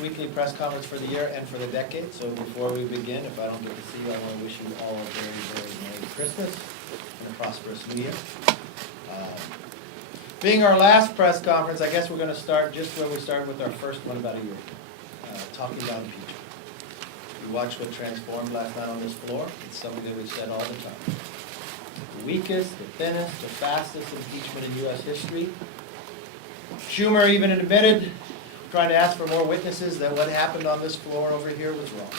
weekly press conference for the year and for the decade. So before we begin, if I don't get to see you, I want to wish you all a very, very Merry Christmas and a prosperous New Year. Being our last press conference, I guess we're going to start just where we started with our first one about a year, talking about impeachment. We watched what transformed last night on this floor. It's something that we've said all the time. The weakest, the thinnest, the fastest impeachment in U.S. history. Schumer even admitted, trying to ask for more witnesses, that what happened on this floor over here was wrong.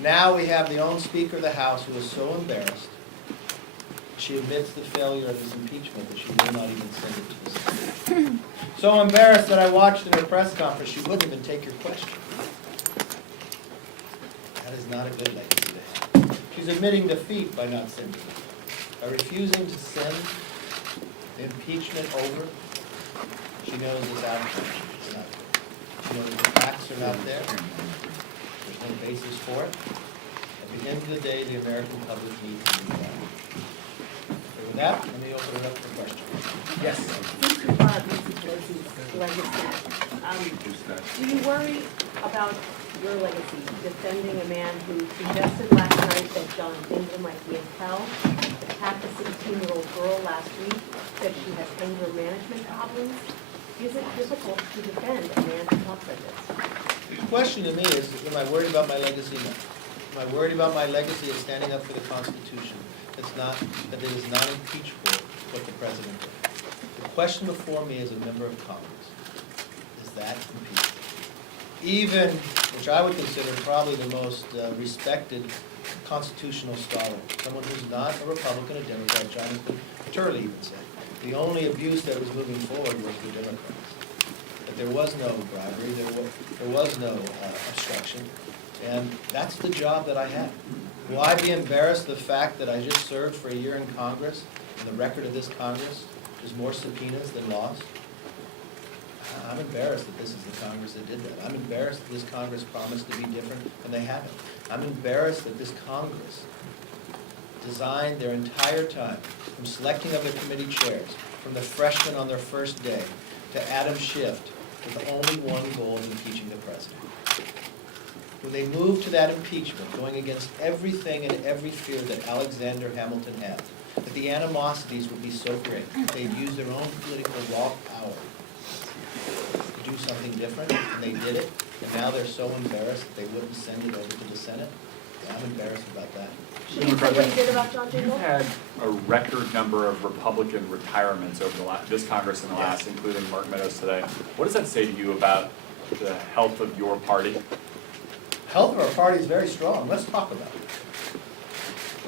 Now we have the own Speaker of the House who is so embarrassed, she admits the failure of his impeachment, that she will not even send it to the Senate. So embarrassed that I watched in her press conference, she wouldn't even take your question. That is not a good legacy to have. She's admitting defeat by not sending it. By refusing to send the impeachment over, she knows it's out of control. It's not good. She knows the facts are not there. There's no basis for it. At the end of the day, the American public needs to be done. With that, let me open it up for questions. Yes? Since you brought up Nancy Pelosi's legacy, do you worry about your legacy defending a man who suggested last night that Giuliani and Dingell might be in hell, attacked a 16-year-old girl last week, said she has anger management problems? Is it difficult to defend a man who talks like this? The question to me is, am I worried about my legacy? No. Am I worried about my legacy of standing up for the Constitution? That it is not impeachable what the President did. The question before me as a member of Congress, is that impeachable? Even, which I would consider probably the most respected constitutional scholar, someone who's not a Republican, a Democrat, Jonathan Turley even said, the only abuse that was moving forward was the Democrats. That there was no bribery, there was no obstruction, and that's the job that I have. Will I be embarrassed the fact that I just served for a year in Congress, and the record of this Congress is more subpoenas than laws? I'm embarrassed that this is the Congress that did that. I'm embarrassed that this Congress promised to be different, and they haven't. I'm embarrassed that this Congress designed their entire time, from selecting of their committee chairs, from the freshmen on their first day, to Adam Schiff, with only one goal of impeaching the President. When they moved to that impeachment, going against everything and every fear that Alexander Hamilton had, that the animosities would be so great, they'd use their own political raw power to do something different, and they did it, and now they're so embarrassed that they wouldn't send it over to the Senate. Yeah, I'm embarrassed about that. Should you say what you did about John Dingell? You've had a record number of Republican retirements over this Congress and the last, including Mark Meadows today. What does that say to you about the health of your party? Health of our party is very strong. Let's talk about it.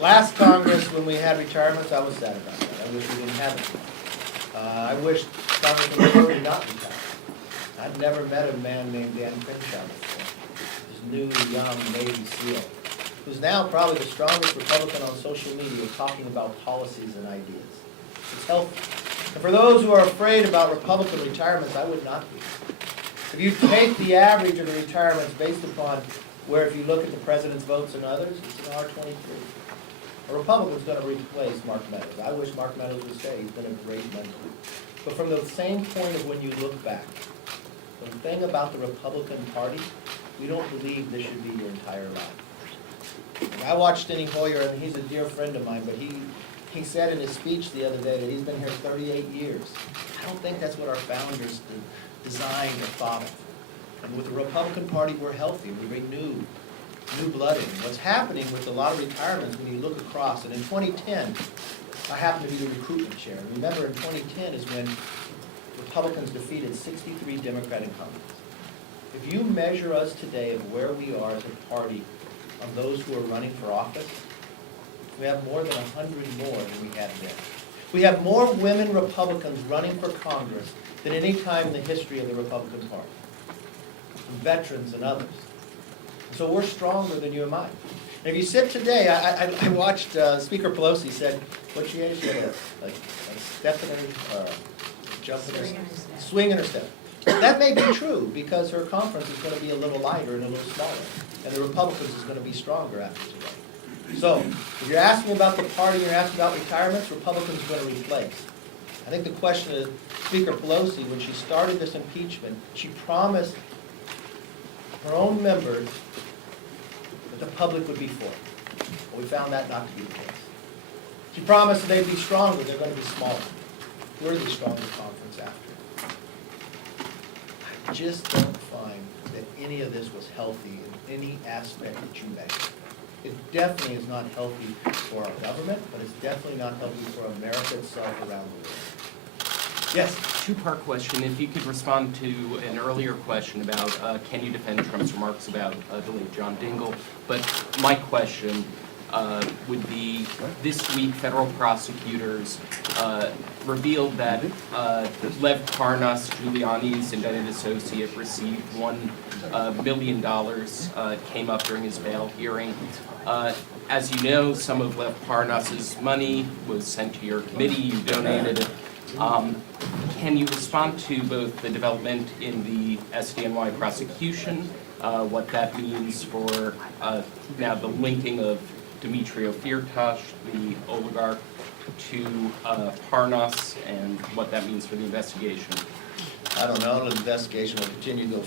Last Congress, when we had retirements, I was sad about that. I wish we didn't have it. I wish Congressman Pelosi did not retire. I'd never met a man named Dan Crenshaw before. This new, young Navy SEAL, who's now probably the strongest Republican on social media talking about policies and ideas. It's healthy. And for those who are afraid about Republican retirements, I would not be. If you take the average of the retirements based upon where, if you look at the President's votes and others, it's an R23. A Republican's going to replace Mark Meadows. I wish Mark Meadows would stay. He's been a great mentor. But from the same point of when you look back, the thing about the Republican Party, we don't believe this should be your entire life. I watched Steny Hoyer, and he's a dear friend of mine, but he said in his speech the other day that he's been here 38 years. I don't think that's what our founders designed or thought of. And with the Republican Party, we're healthy. We bring new blood in. What's happening with a lot of retirements when you look across, and in 2010, I happened to be the recruitment chair. And remember, in 2010 is when Republicans defeated 63 Democratic incumbents. If you measure us today of where we are as a party of those who are running for office, we have more than 100 more than we had then. We have more women Republicans running for Congress than any time in the history of the Republican Party, from veterans and others. And so we're stronger than you and I. And if you sit today, I watched Speaker Pelosi said, what she had, like a step in her, jump in her, swing in her step. That may be true because her conference is going to be a little lighter and a little smaller, and the Republicans is going to be stronger after today. So, if you're asking about the party, you're asking about retirements, Republicans are going to replace. I think the question is, Speaker Pelosi, when she started this impeachment, she promised her own members that the public would be for. But we found that not to be the case. She promised that they'd be stronger, they're going to be smaller. We're the stronger conference after. I just don't find that any of this was healthy in any aspect that you measure. It definitely is not healthy for our government, but it's definitely not healthy for America itself around the world. Yes? Two-part question. If you could respond to an earlier question about can you defend Trump's remarks about the late John Dingell. But my question would be, this week federal prosecutors revealed that Lev Parnas, Giuliani's indicted associate, received $1 million, came up during his bail hearing. As you know, some of Lev Parnas's money was sent to your committee, you donated it. Can you respond to both the development in the SDNY prosecution, what that means for now the linking of Dmitry Firtash, the oligarch, to Parnas, and what that means for the investigation? I don't know, the investigation will continue to go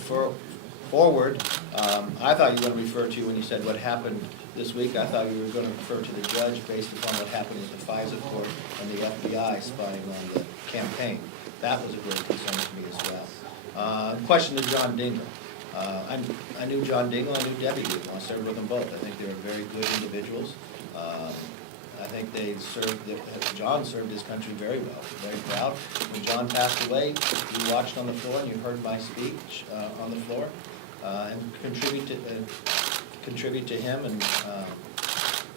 forward. I thought you were going to refer to, when you said what happened this week, I thought you were going to refer to the judge based upon what happened at the FISA court and the FBI spying on the campaign. That was a great concern to me as well. Question to John Dingell. I knew John Dingell, I knew Debbie Dingell. I served with them both. I think they were very good individuals. I think they served, John served his country very well, very proud. When John passed away, you watched on the floor and you heard my speech on the floor, and contribute to him, and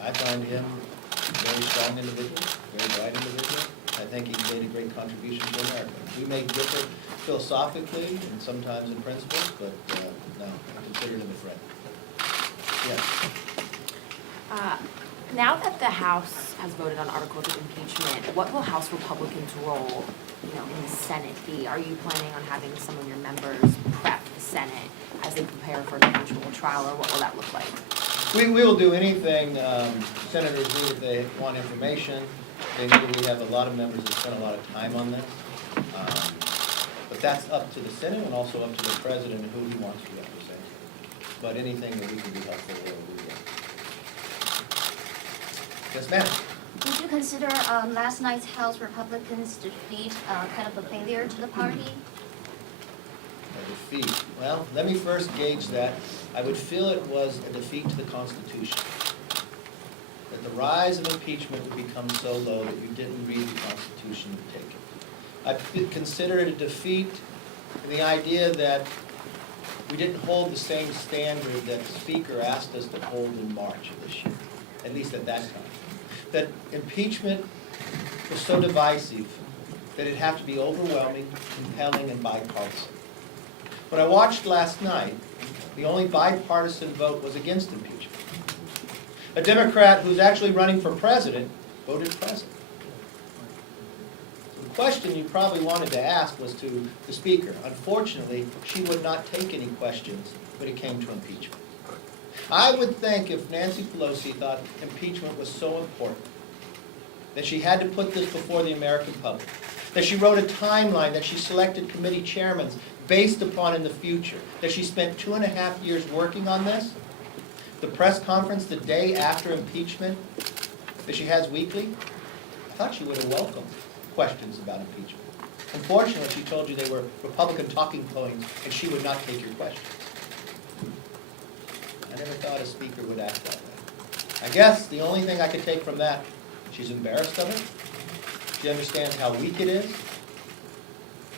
I find him a very strong individual, very bright individual. I think he made a great contribution to America. We may differ philosophically and sometimes in principles, but no, I consider him a friend. Yes. Now that the House has voted on articles of impeachment, what will House Republicans' role, in the Senate be? Are you planning on having some of your members prep the Senate as they prepare for an eventual trial, or what will that look like? We will do anything senators do if they want information. They know we have a lot of members that spend a lot of time on this. But that's up to the Senate and also up to the President and who he wants to represent. But anything that we can be helpful with, we will. Yes, ma'am. Would you consider last night's House Republicans' defeat kind of a failure to the party? A defeat. Well, let me first gauge that. I would feel it was a defeat to the Constitution. That the rise of impeachment would become so low that you didn't read the Constitution to take it. I consider it a defeat in the idea that we didn't hold the same standard that the Speaker asked us to hold in March of this year, at least at that time. That impeachment was so divisive that it'd have to be overwhelming, compelling, and bipartisan. When I watched last night, the only bipartisan vote was against impeachment. A Democrat who's actually running for president voted president. The question you probably wanted to ask was to the Speaker. Unfortunately, she would not take any questions when it came to impeachment. I would think if Nancy Pelosi thought impeachment was so important, that she had to put this before the American public, that she wrote a timeline, that she selected committee chairmen based upon in the future, that she spent 2.5 years working on this, the press conference the day after impeachment that she has weekly, I thought she would have welcomed questions about impeachment. Unfortunately, she told you they were Republican talking points and she would not take your questions. I never thought a speaker would act that way. I guess the only thing I could take from that, she's embarrassed of it. She understands how weak it is.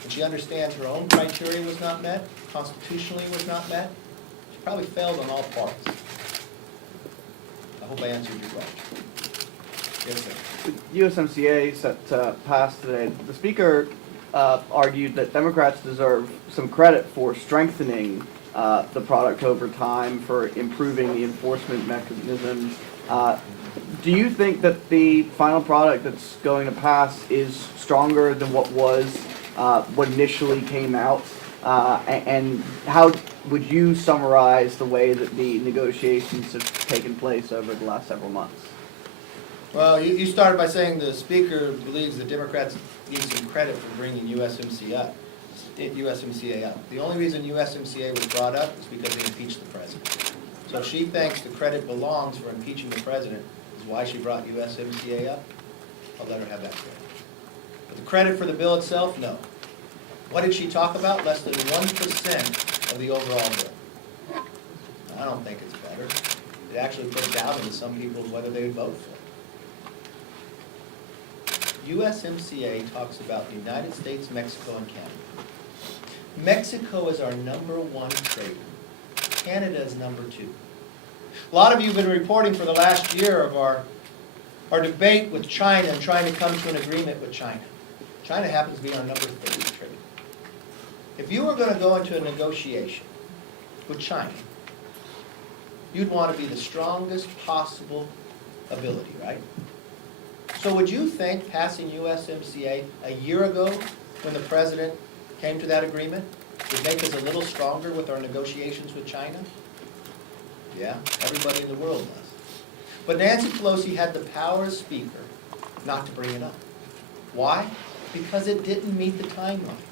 And she understands her own criteria was not met, constitutionally was not met. She probably failed on all parts. I hope I answered your question. Yes, sir. The USMCA set to pass today. The Speaker argued that Democrats deserve some credit for strengthening the product over time, for improving the enforcement mechanisms. Do you think that the final product that's going to pass is stronger than what was what initially came out? And how would you summarize the way that the negotiations have taken place over the last several months? Well, you started by saying the Speaker believes the Democrats need some credit for bringing USMCA USMCA up. The only reason USMCA was brought up is because they impeached the president. So if she thinks the credit belongs for impeaching the president is why she brought USMCA up, I'll let her have that credit. But the credit for the bill itself, no. What did she talk about? Less than 1% of the overall bill. I don't think it's better. It actually put doubt into some people whether they would vote for it. USMCA talks about the United States, Mexico, and Canada. Mexico is our #1 trader. Canada is #2. A lot of you have been reporting for the last year of our debate with China and trying to come to an agreement with China. China happens to be our #3 trader. If you were going to go into a negotiation with China, you'd want to be the strongest possible ability, right? So would you think passing USMCA a year ago, when the president came to that agreement, would make us a little stronger with our negotiations with China? Yeah, everybody in the world does. But Nancy Pelosi had the power as Speaker not to bring it up. Why? Because it didn't meet the timeline.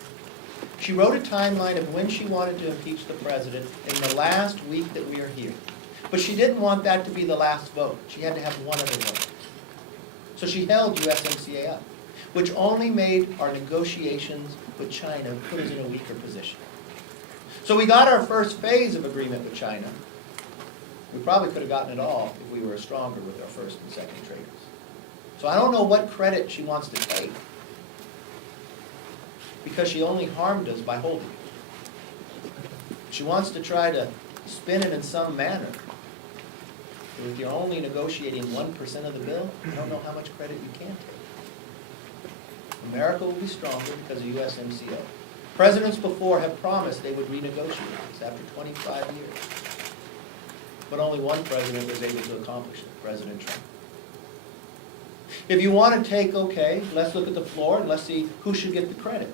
She wrote a timeline of when she wanted to impeach the president in the last week that we are here. But she didn't want that to be the last vote. She had to have one other vote. So she held USMCA up, which only made our negotiations with China put us in a weaker position. So we got our first phase of agreement with China. We probably could have gotten it all if we were stronger with our first and second traders. So I don't know what credit she wants to take, because she only harmed us by holding it. She wants to try to spin it in some manner. If you're only negotiating 1% of the bill, I don't know how much credit you can take. America will be stronger because of USMCA. Presidents before have promised they would renegotiate this after 25 years. But only one president was able to accomplish it, President Trump. If you want to take, okay, let's look at the floor and let's see who should get the credit.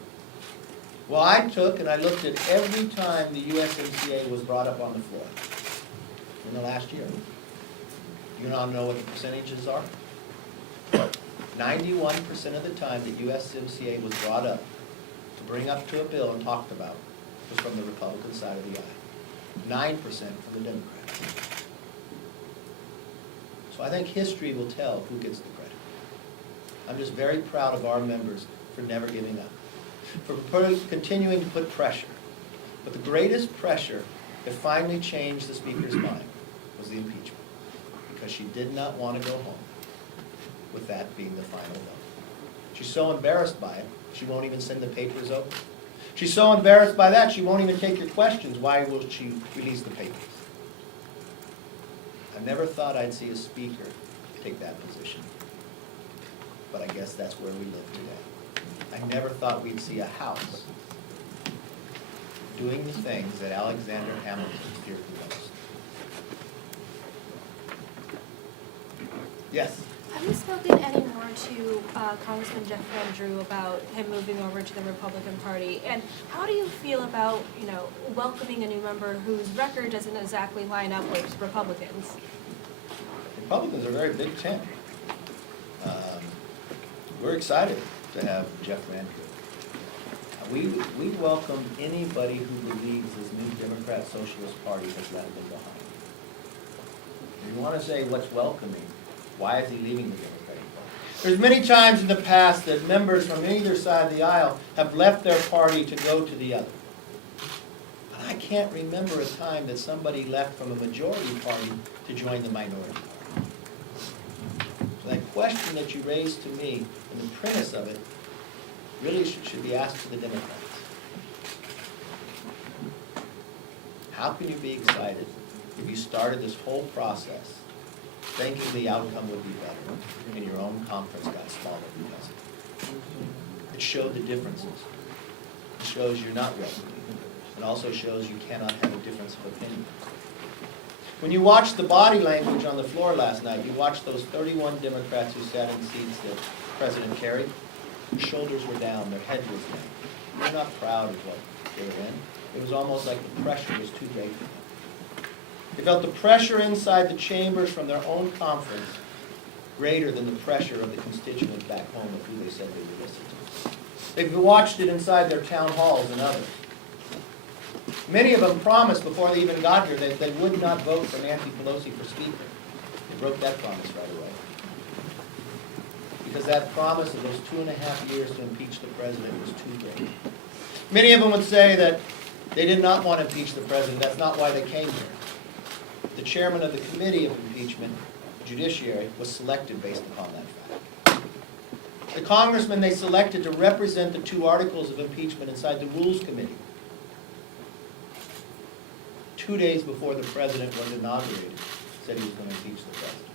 Well, I took and I looked at every time the USMCA was brought up on the floor in the last year. You want to know what the percentages are? 91% of the time that USMCA was brought up to bring up to a bill and talked about was from the Republican side of the aisle. 9% from the Democrats. So I think history will tell who gets the credit. I'm just very proud of our members for never giving up, for continuing to put pressure. But the greatest pressure that finally changed the Speaker's mind was the impeachment, because she did not want to go home with that being the final vote. She's so embarrassed by it, she won't even send the papers over. She's so embarrassed by that, she won't even take your questions. Why will she release the papers? I never thought I'd see a speaker take that position, but I guess that's where we live today. I never thought we'd see a House doing the things that Alexander Hamilton feared the most. Yes? Have you spoken any more to Congressman Jeff Van Drew about him moving over to the Republican Party? And how do you feel about, welcoming a new member whose record doesn't exactly line up with Republicans? Republicans are a very big tent. We're excited to have Jeff Van Drew. We welcome anybody who believes this new Democrat Socialist Party has left them behind. If you want to say what's welcoming, why is he leaving the Democratic Party? There's many times in the past that members from either side of the aisle have left their party to go to the other. But I can't remember a time that somebody left from a majority party to join the minority party. So that question that you raised to me, and the premise of it, really should be asked to the Democrats. How can you be excited if you started this whole process thinking the outcome would be better, and your own conference got smaller because of it? It showed the differences. It shows you're not welcoming. It also shows you cannot have a difference of opinion. When you watched the body language on the floor last night, you watched those 31 Democrats who sat in seats that the President carried. Their shoulders were down, their head was down. They're not proud of what they were in. It was almost like the pressure was too great for them. They felt the pressure inside the chambers from their own conference greater than the pressure of the constituents back home of who they said they would listen to. They've watched it inside their town halls and others. Many of them promised before they even got here that they would not vote for Nancy Pelosi for Speaker. They broke that promise right away. Because that promise of those 2.5 years to impeach the president was too great. Many of them would say that they did not want to impeach the president. That's not why they came here. The chairman of the committee of impeachment, Judiciary, was selected based upon that fact. The congressman they selected to represent the 2 articles of impeachment inside the Rules Committee 2 days before the president was inaugurated, said he was going to impeach the president.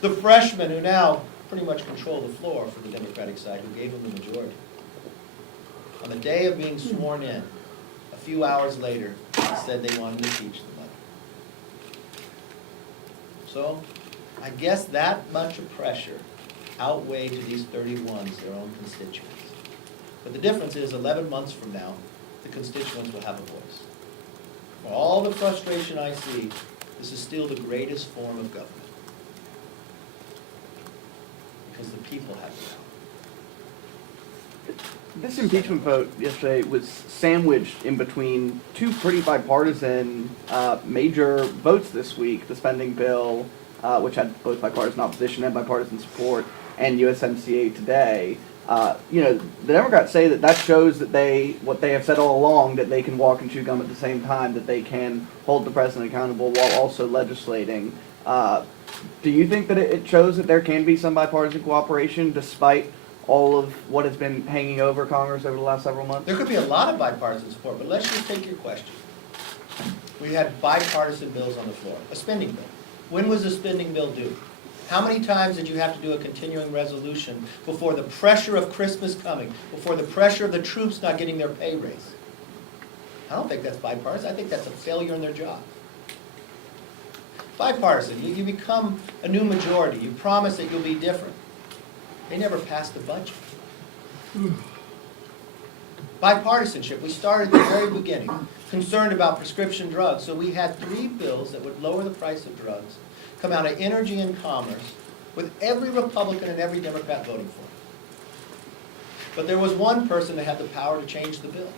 The freshmen who now pretty much control the floor for the Democratic side, who gave him the majority, on the day of being sworn in, a few hours later, said they wanted to impeach the mother. So, I guess that much of pressure outweighed to these 31s their own constituents. But the difference is 11 months from now, the constituents will have a voice. For all the frustration I see, this is still the greatest form of government. Because the people have the power. This impeachment vote yesterday was sandwiched in between 2 pretty bipartisan major votes this week, the spending bill, which had both bipartisan opposition and bipartisan support, and USMCA today. The Democrats say that shows that what they have said all along, that they can walk and chew gum at the same time, that they can hold the president accountable while also legislating. Do you think that it shows that there can be some bipartisan cooperation despite all of what has been hanging over Congress over the last several months? There could be a lot of bipartisan support, but let's just take your question. We had bipartisan bills on the floor, a spending bill. When was the spending bill due? How many times did you have to do a continuing resolution before the pressure of Christmas coming, before the pressure of the troops not getting their pay raise? I don't think that's bipartisan. I think that's a failure in their job. Bipartisan, you become a new majority. You promise that you'll be different. They never passed the budget. Bipartisanship, we started at the very beginning, concerned about prescription drugs, so we had 3 bills that would lower the price of drugs, come out of energy and commerce, with every Republican and every Democrat voting for it. But there was one person that had the power to change the bill,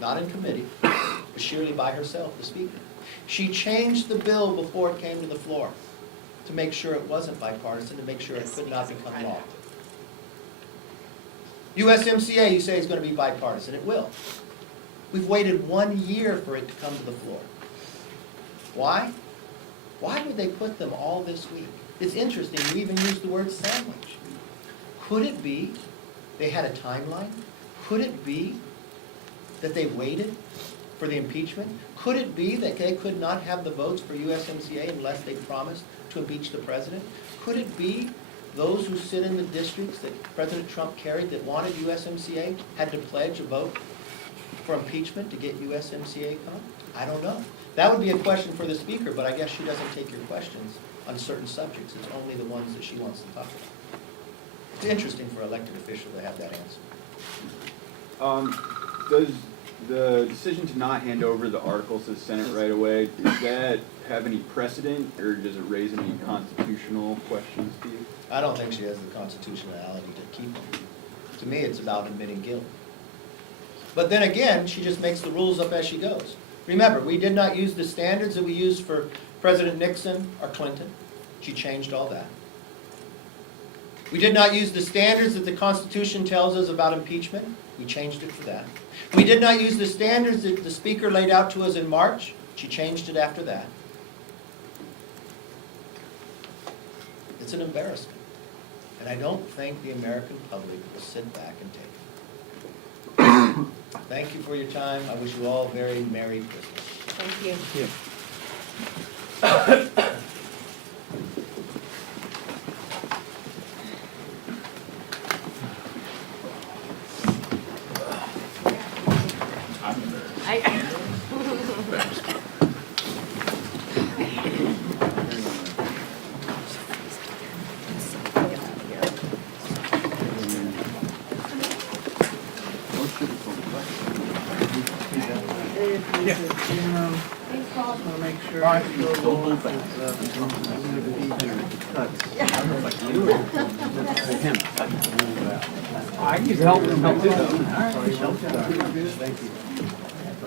not in committee, but sheerly by herself, the Speaker. She changed the bill before it came to the floor to make sure it wasn't bipartisan, to make sure it could not become law. USMCA, you say, is going to be bipartisan. It will. We've waited 1 year for it to come to the floor. Why? Why would they put them all this week? It's interesting, you even used the word sandwich. Could it be they had a timeline? Could it be that they waited for the impeachment? Could it be that they could not have the votes for USMCA unless they promised to impeach the president? Could it be those who sit in the districts that President Trump carried that wanted USMCA had to pledge a vote for impeachment to get USMCA come? I don't know. That would be a question for the Speaker, but I guess she doesn't take your questions on certain subjects. It's only the ones that she wants to talk about. It's interesting for an elected official to have that answer. Does the decision to not hand over the articles to the Senate right away, does that have any precedent, or does it raise any constitutional questions to you? I don't think she has the constitutionality to keep them. To me, it's about admitting guilt. But then again, she just makes the rules up as she goes. Remember, we did not use the standards that we used for President Nixon or Clinton. She changed all that. We did not use the standards that the Constitution tells us about impeachment. We changed it for that. We did not use the standards that the Speaker laid out to us in March. She changed it after that. It's an embarrassment. And I don't think the American public will sit back and take it. Thank you for your time. I wish you all a very Merry Christmas. Thank you. Please call just want to make sure. I can help him help too.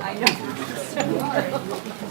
I know. So hard.